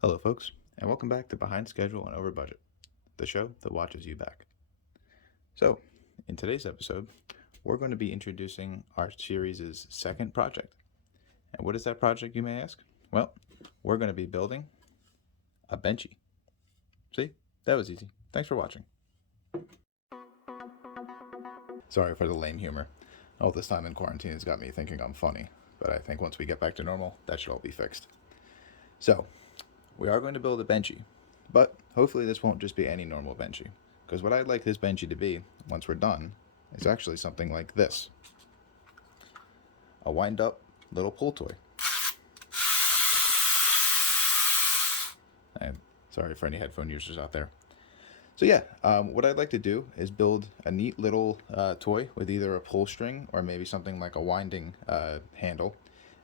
Hello, folks, and welcome back to Behind Schedule and Over Budget, the show that watches you back. So, in today's episode, we're going to be introducing our series' second project. And what is that project, you may ask? Well, we're going to be building a Benchy. See, that was easy. Thanks for watching. Sorry for the lame humor. All this time in quarantine has got me thinking I'm funny, but I think once we get back to normal, that should all be fixed. So, we are going to build a Benchy, but hopefully this won't just be any normal Benchy, because what I'd like this Benchy to be, once we're done, is actually something like this. A wind-up little pool toy. And sorry for any headphone users out there. So yeah, what I'd like to do is build a neat little toy with either a pull string or maybe something like a winding handle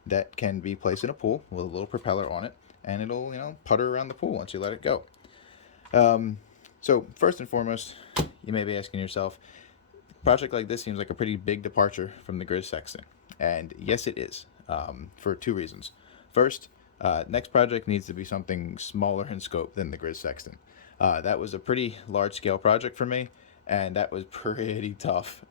that can be placed in a pool with a little propeller on it, and it'll, putter around the pool once you let it go. So first and foremost, you may be asking yourself, a project like this seems like a pretty big departure from the Grizz Sexton. And yes, it is, for two reasons. First, next project needs to be something smaller in scope than the Grizz Sexton. That was a pretty large scale project for me, and that was pretty tough,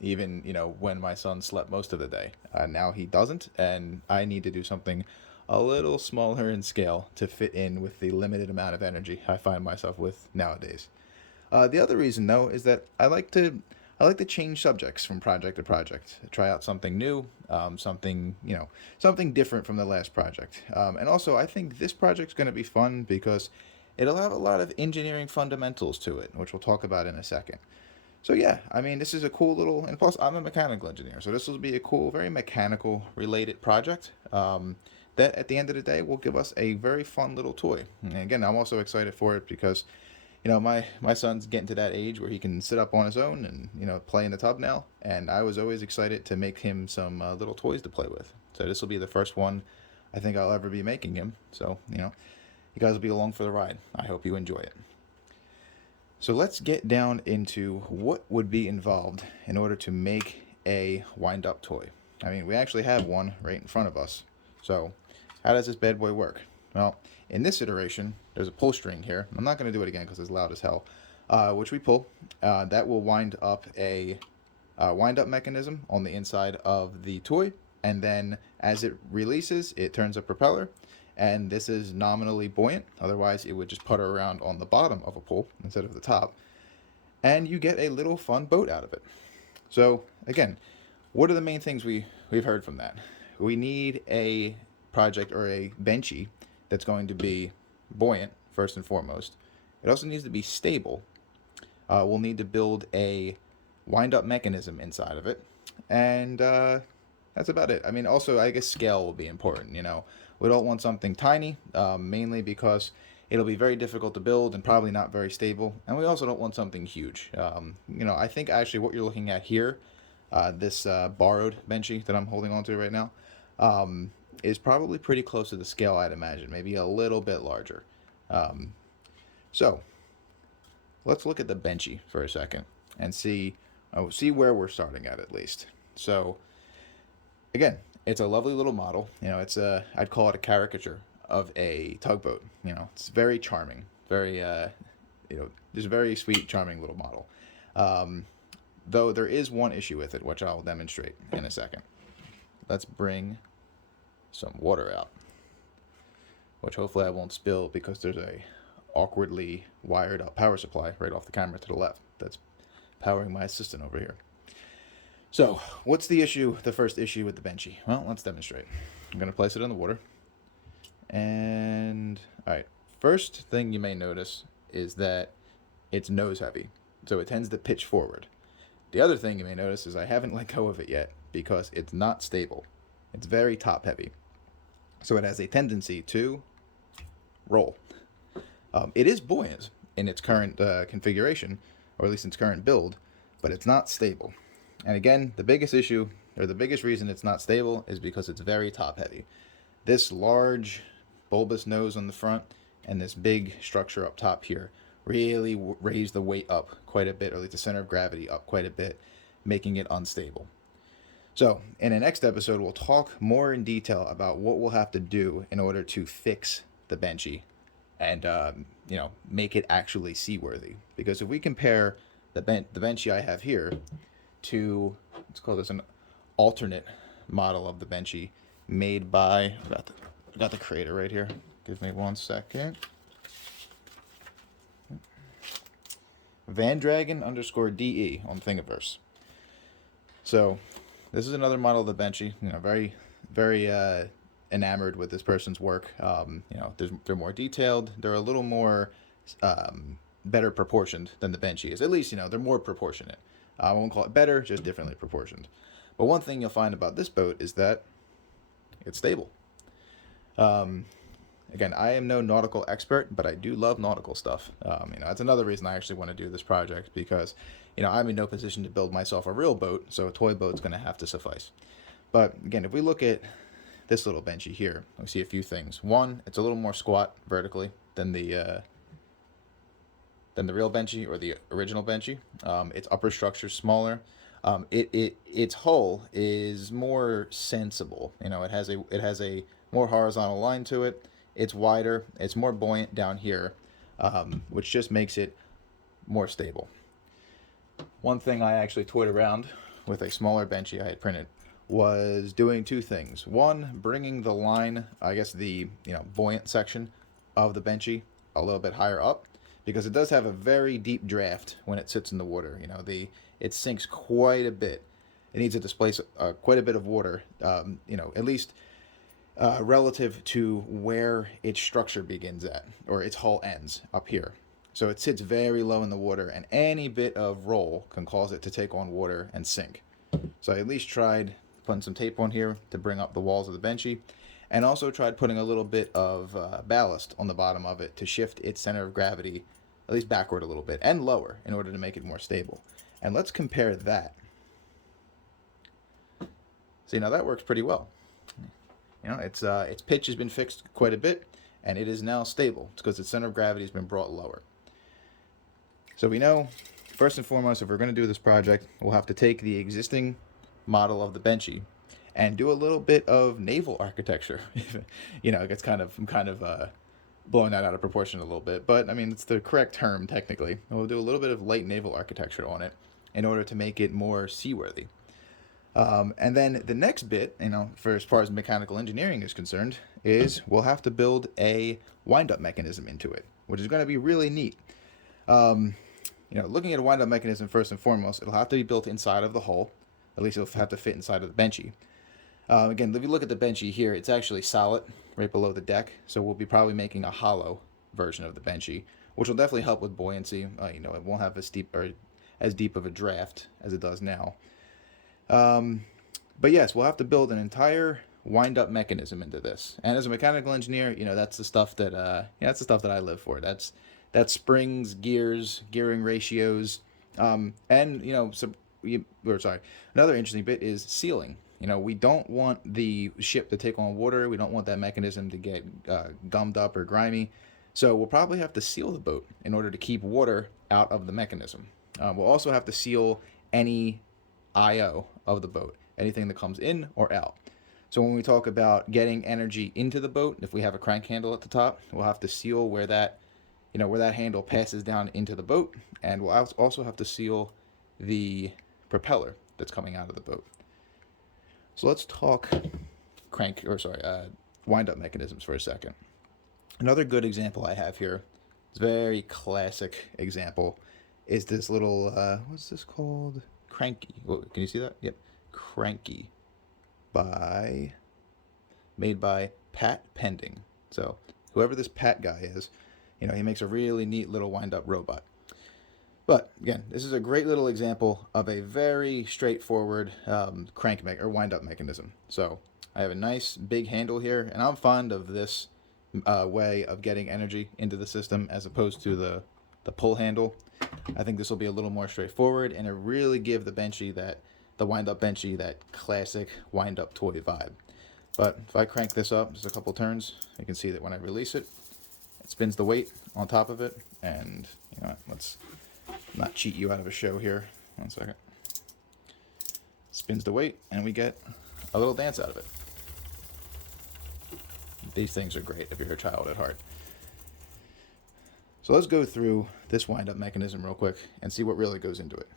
even, when my son slept most of the day. Now he doesn't, and I need to do something a little smaller in scale to fit in with the limited amount of energy I find myself with nowadays. The other reason, though, is that I like to change subjects from project to project, try out something new, something different from the last project. And also, I think this project's going to be fun because it'll have a lot of engineering fundamentals to it, which we'll talk about in a second. So yeah, I mean, this is a cool little, and plus I'm a mechanical engineer, so this will be a cool, very mechanical related project. That at the end of the day will give us a very fun little toy. And again, I'm also excited for it because my son's getting to that age where he can sit up on his own and play in the tub now, and I was always excited to make him some little toys to play with. So this will be the first one I think I'll ever be making him. So you guys will be along for the ride. I hope you enjoy it. So let's get down into what would be involved in order to make a wind-up toy. I mean, we actually have one right in front of us. So how does this bad boy work? Well, in this iteration, there's a pull string here. I'm not going to do it again because it's loud as hell, which we pull. That will wind up a wind-up mechanism on the inside of the toy, and then as it releases, it turns a propeller, and this is nominally buoyant. Otherwise, it would just putter around on the bottom of a pool instead of the top, and you get a little fun boat out of it. So again, what are the main things we've heard from that? We need a project or a benchy that's going to be buoyant first and foremost. It also needs to be stable. We'll need to build a wind-up mechanism inside of it, and that's about it. I mean, also I guess scale will be important. We don't want something tiny, mainly because it'll be very difficult to build and probably not very stable. And we also don't want something huge. I think actually what you're looking at here, this borrowed Benchy that I'm holding on to right now, is probably pretty close to the scale I'd imagine, maybe a little bit larger. So let's look at the Benchy for a second and see where we're starting at least. So again, it's a lovely little model. I'd call it a caricature of a tugboat. It's very charming, very just a very sweet, charming little model. Though there is one issue with it, which I'll demonstrate in a second. Let's bring some water out, which hopefully I won't spill because there's a awkwardly wired up power supply right off the camera to the left that's powering my assistant over here. So, what's the issue, the first issue with the Benchy? Well, let's demonstrate. I'm going to place it in the water. And, alright, first thing you may notice is that it's nose heavy, so it tends to pitch forward. The other thing you may notice is I haven't let go of it yet because it's not stable. It's very top heavy. So it has a tendency to roll. It is buoyant in its current configuration, or at least its current build, but it's not stable. And again, the biggest issue, or the biggest reason it's not stable, is because it's very top heavy. This large bulbous nose on the front and this big structure up top here really raise the weight up quite a bit, or at least the center of gravity up quite a bit, making it unstable. So in the next episode, we'll talk more in detail about what we'll have to do in order to fix the Benchy and you know, make it actually seaworthy. Because if we compare the Benchy I have here to, let's call this an alternate model of the Benchy made by, I got the creator right here. Give me 1 second. Vandragon_DE on Thingiverse. So this is another model of the Benchy. You know, very enamored with this person's work. You know, they're more detailed. They're a little more better proportioned than the Benchy is. At least, you know, they're more proportionate. I won't call it better, just differently proportioned. But one thing you'll find about this boat is that it's stable. Again, I am no nautical expert, but I do love nautical stuff. You know, that's another reason I actually want to do this project, because, you know, I'm in no position to build myself a real boat, so a toy boat's going to have to suffice. But again, if we look at this little Benchy here, we see a few things. One, it's a little more squat vertically than the real Benchy or the original Benchy. Its upper structure's smaller. Its hull is more sensible. You know, it has a more horizontal line to it. It's wider. It's more buoyant down here, which just makes it more stable. One thing I actually toyed around with a smaller Benchy I had printed was doing two things. One, bringing the line, I guess the, you know, buoyant section of the Benchy a little bit higher up, because it does have a very deep draft when it sits in the water. You know, it sinks quite a bit. It needs to displace quite a bit of water. You know, at least relative to where its structure begins at, or its hull ends up here. So it sits very low in the water, and any bit of roll can cause it to take on water and sink. So I at least tried putting some tape on here to bring up the walls of the Benchy, and also tried putting a little bit of ballast on the bottom of it to shift its center of gravity at least backward a little bit and lower in order to make it more stable. And let's compare that. See, now that works pretty well. You know, its pitch has been fixed quite a bit, and it is now stable. It's because its center of gravity has been brought lower. So we know, first and foremost, if we're going to do this project, we'll have to take the existing model of the Benchy and do a little bit of naval architecture. You know, I'm kind of blowing that out of proportion a little bit, but I mean, it's the correct term technically. And we'll do a little bit of light naval architecture on it in order to make it more seaworthy. And then the next bit, you know, for as far as mechanical engineering is concerned, is we'll have to build a wind-up mechanism into it, which is going to be really neat. You know, looking at a wind-up mechanism, first and foremost, it'll have to be built inside of the hull. At least it'll have to fit inside of the Benchy. Again, if you look at the Benchy here, it's actually solid right below the deck, so we'll be probably making a hollow version of the Benchy, which will definitely help with buoyancy. You know, it won't have as deep of a draft as it does now. But yes, we'll have to build an entire wind-up mechanism into this. And as a mechanical engineer, you know, that's the stuff that that's the stuff that I live for. That's springs, gears, gearing ratios, and you know, another interesting bit is sealing. You know, we don't want the ship to take on water. We don't want that mechanism to get gummed up or grimy. So we'll probably have to seal the boat in order to keep water out of the mechanism. We'll also have to seal any I/O of the boat, anything that comes in or out. So when we talk about getting energy into the boat, if we have a crank handle at the top, we'll have to seal where that handle passes down into the boat, and we'll also have to seal the propeller that's coming out of the boat. So let's talk wind-up mechanisms for a second. Another good example I have here, it's a very classic example, is this little, what's this called? Cranky. Oh, can you see that? Yep. Cranky. Made by Pat Pending. So whoever this Pat guy is, you know, he makes a really neat little wind-up robot. But again, this is a great little example of a very straightforward wind-up mechanism. So I have a nice big handle here, and I'm fond of this way of getting energy into the system as opposed to the pull handle. I think this will be a little more straightforward, and it really give the wind-up Benchy that classic wind-up toy vibe. But if I crank this up just a couple turns, you can see that when I release it, it spins the weight on top of it, and you know, let's not cheat you out of a show here. 1 second. Spins the weight, and we get a little dance out of it. These things are great if you're a child at heart. So let's go through this wind-up mechanism real quick and see what really goes into it.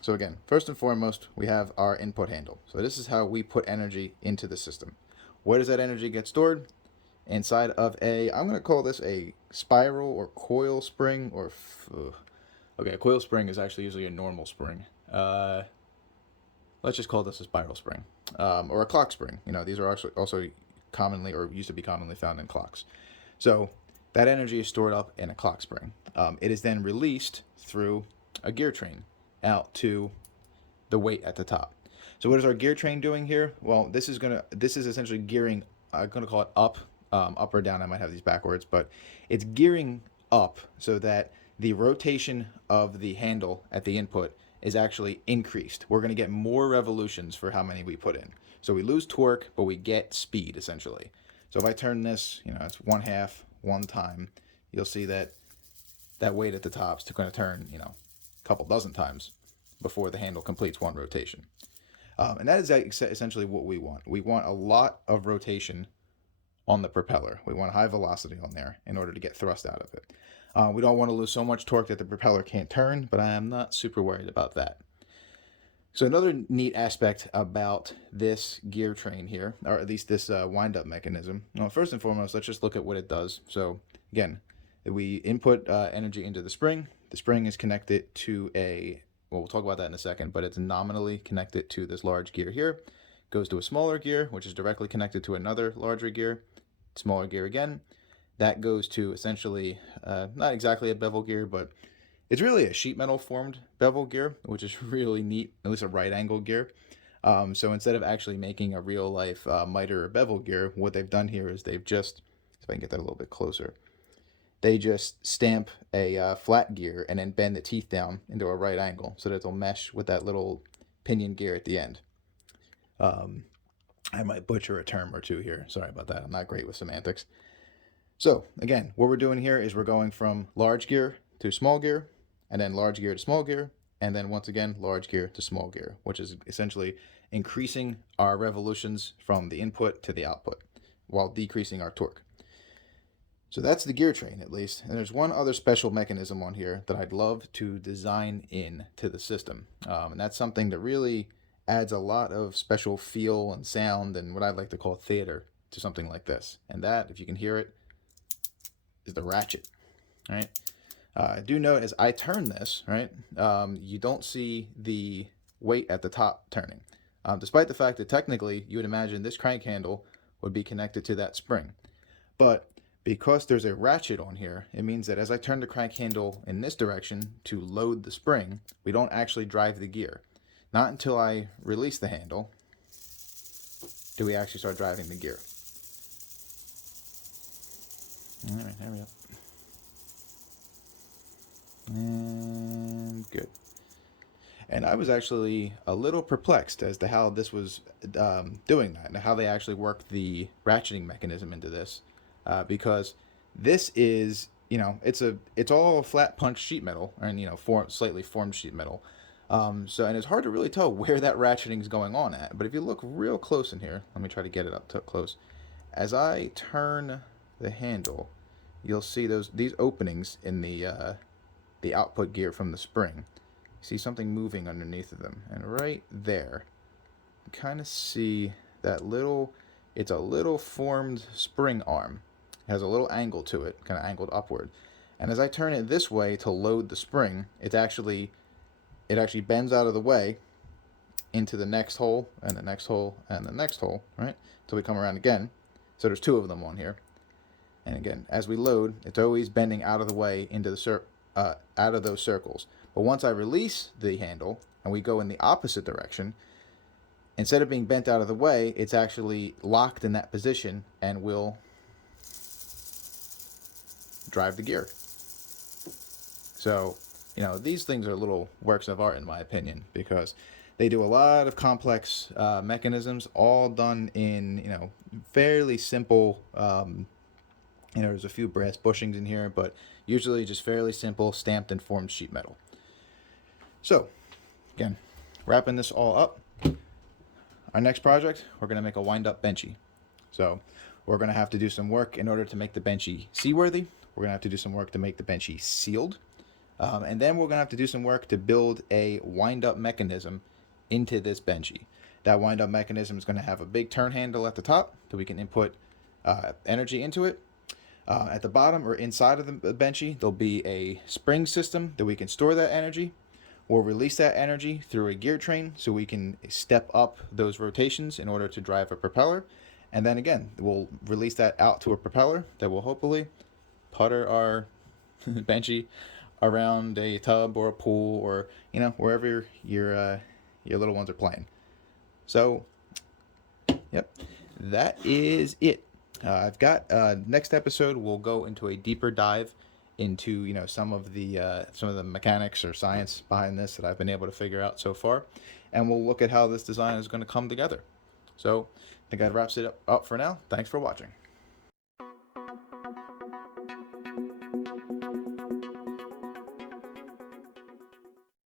So again, first and foremost, we have our input handle. So this is how we put energy into the system. Where does that energy get stored? Inside of I'm going to call this a spiral or coil spring, or okay, a coil spring is actually usually a normal spring. Let's just call this a spiral spring, or a clock spring. These are also commonly, or used to be commonly found in clocks. So that energy is stored up in a clock spring. It is then released through a gear train out to the weight at the top. So what is our gear train doing here? Well, this is essentially gearing. I'm gonna call it up, up or down. I might have these backwards, but it's gearing up so that the rotation of the handle at the input is actually increased. We're gonna get more revolutions for how many we put in. So we lose torque, but we get speed essentially. So if I turn this, it's 1/2 one time, you'll see that that weight at the top is going to turn, a couple dozen times before the handle completes one rotation. And that is essentially what we want. We want a lot of rotation on the propeller. We want high velocity on there in order to get thrust out of it. We don't want to lose so much torque that the propeller can't turn, but I am not super worried about that. So another neat aspect about this gear train here, or at least this wind-up mechanism, first and foremost, let's just look at what it does. So again, we input energy into the spring. The spring is connected to well, we'll talk about that in a second, but it's nominally connected to this large gear here. Goes to a smaller gear, which is directly connected to another larger gear, smaller gear again. That goes to essentially, not exactly a bevel gear, but it's really a sheet metal formed bevel gear, which is really neat, at least a right angle gear. So instead of actually making a real life miter or bevel gear, what they've done here is they've just, if I can get that a little bit closer, they just stamp a flat gear and then bend the teeth down into a right angle so that it'll mesh with that little pinion gear at the end. I might butcher a term or two here. Sorry about that. I'm not great with semantics. So again, what we're doing here is we're going from large gear to small gear, and then large gear to small gear, and then once again, large gear to small gear, which is essentially increasing our revolutions from the input to the output while decreasing our torque. So that's the gear train, at least. And there's one other special mechanism on here that I'd love to design in to the system. And that's something that really adds a lot of special feel and sound and what I'd like to call theater to something like this. And that, if you can hear it, is the ratchet, right? Do note as I turn this, right, you don't see the weight at the top turning. Despite the fact that technically you would imagine this crank handle would be connected to that spring. But because there's a ratchet on here, it means that as I turn the crank handle in this direction to load the spring, we don't actually drive the gear. Not until I release the handle do we actually start driving the gear. All right, there we go. And good. And I was actually a little perplexed as to how this was doing that and how they actually worked the ratcheting mechanism into this. Because this is, it's all flat punch sheet metal and, slightly formed sheet metal. And it's hard to really tell where that ratcheting is going on at. But if you look real close in here, let me try to get it up close. As I turn the handle, you'll see these openings in the output gear from the spring. See something moving underneath of them, and right there, you kind of see that it's a little formed spring arm. It has a little angle to it, kind of angled upward. And as I turn it this way to load the spring, it actually bends out of the way into the next hole, and the next hole, and the next hole, right? Until we come around again. So there's two of them on here. And again, as we load, it's always bending out of the way into the out of those circles. But once I release the handle and we go in the opposite direction, instead of being bent out of the way, it's actually locked in that position and will drive the gear. So, these things are little works of art in my opinion, because they do a lot of complex mechanisms, all done in, fairly simple, there's a few brass bushings in here, but usually just fairly simple stamped and formed sheet metal. So, again, wrapping this all up, our next project, we're going to make a wind-up Benchy. So, we're going to have to do some work in order to make the Benchy seaworthy. We're going to have to do some work to make the Benchy sealed. And then we're going to have to do some work to build a wind-up mechanism into this Benchy. That wind-up mechanism is going to have a big turn handle at the top that we can input energy into it. At the bottom or inside of the Benchy, there'll be a spring system that we can store that energy. We'll release that energy through a gear train so we can step up those rotations in order to drive a propeller. And then again, we'll release that out to a propeller that will hopefully putter our Benchy around a tub or a pool or, you know, wherever your little ones are playing. So, yep, that is it. I've got next episode. We'll go into a deeper dive into, you know, some of the mechanics or science behind this that I've been able to figure out so far, and we'll look at how this design is going to come together. So, I think that wraps it up for now. Thanks for watching.